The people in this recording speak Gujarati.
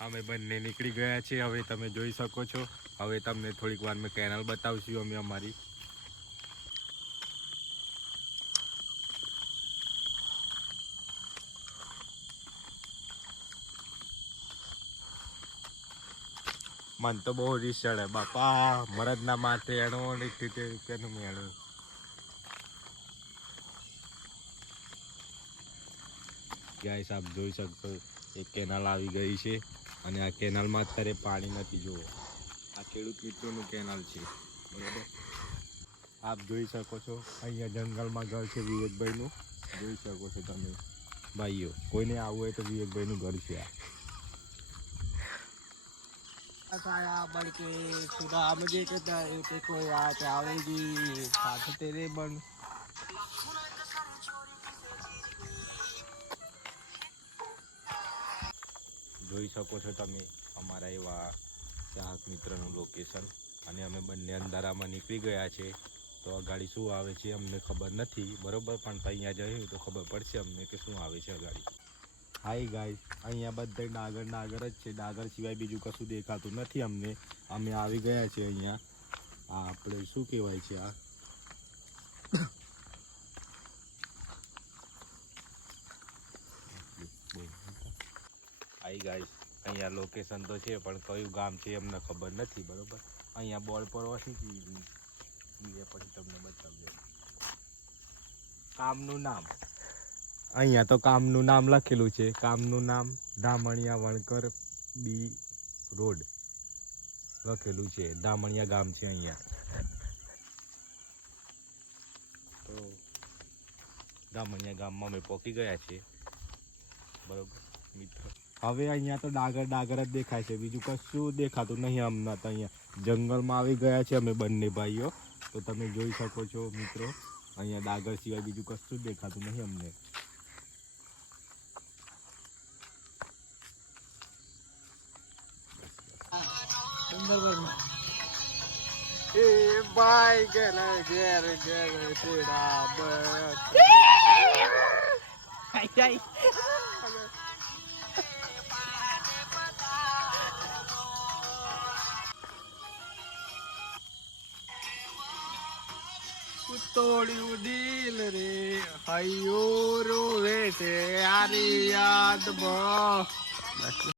અમે બંને નીકળી ગયા છે હવે તમે જોઈ શકો છો. હવે તમને થોડીક વાર મેં કેનલ બતાવશું અમે અમારી. મન તો બહુ રીસ ચડે. બાપા, મરદના માથે એનો ને કે કેનું મેળો. ગાઈસ જોઈ શકતો એક કેનાલ આવી ગઈ છે. અને આ કેનાલમાં અત્યારે પાણી નથી, જુઓ. આ ખેડૂત મિત્રોનું કેનાલ છે. બરાબર? આપ જોઈ શકો છો, અહીંયા જંગલમાં ઘર છે વિવેકભાઈનું. જોઈ શકો છો તમે. ભાઈઓ, કોઈને આવવું હોય તો વિવેકભાઈનું ઘર છે આ. બળકે સુધા મજે કરતા એ કોઈ વાત આવેગી સાથે તેરે પણ જોઈ શકો છો તમે અમારા એવા ચાહક મિત્રનું લોકેશન અને અમે બંને અંધારામાં નીકળી ગયા છે. તો અગાડી શું આવે છે અમને ખબર નથી. બરોબર, પણ અહીંયા જઈએ તો ખબર પડશે અમને કે શું આવે છે અગાડી. હાય ગાઈસ અહીંયા બધે ડાગર ડાગર જ છે. ડાગર સિવાય બીજું કશું દેખાતું નથી અમને. અમે આવી ગયા છે અહીંયા. આ આપણે શું કહેવાય છે આ? આઈ ગાઈસ અહીંયા લોકેશન તો છે, પણ કયું ગામ છે અમને ખબર નથી, બરોબર? અહીંયા બોર્ડ પર ઓછી બીજે પછી તમને બતાવજો. કામનું નામ. અહીંયા તો કામનું નામ લખેલું છે. કામનું નામ ધામણિયા વણકર બી રોડ લખેલું છે. ધામણિયા ગામ છે અહીંયા. તો ધામણિયા ગામમાં અમે પહોંચી ગયા છીએ. બરોબર? મિત્રો. હવે અહીંયા તો ડાગર ડાગર જ દેખાય છે. બીજું કશું દેખાતું નહીં અમને તો અહીંયા જંગલમાં આવી ગયા છે અમે બંને ભાઈઓ. તો તમે જોઈ શકો છો મિત્રો અહીંયા ડાગર સિવાય બીજું કશું જ દેખાતું નહીં અમને. એ ભાઈ ઘેર ઘેર ઘેર તેરા બસ. આઈ આઈ. તોડ્યું દિલ રે હૈયો રોવે છે આરી યાદ બસ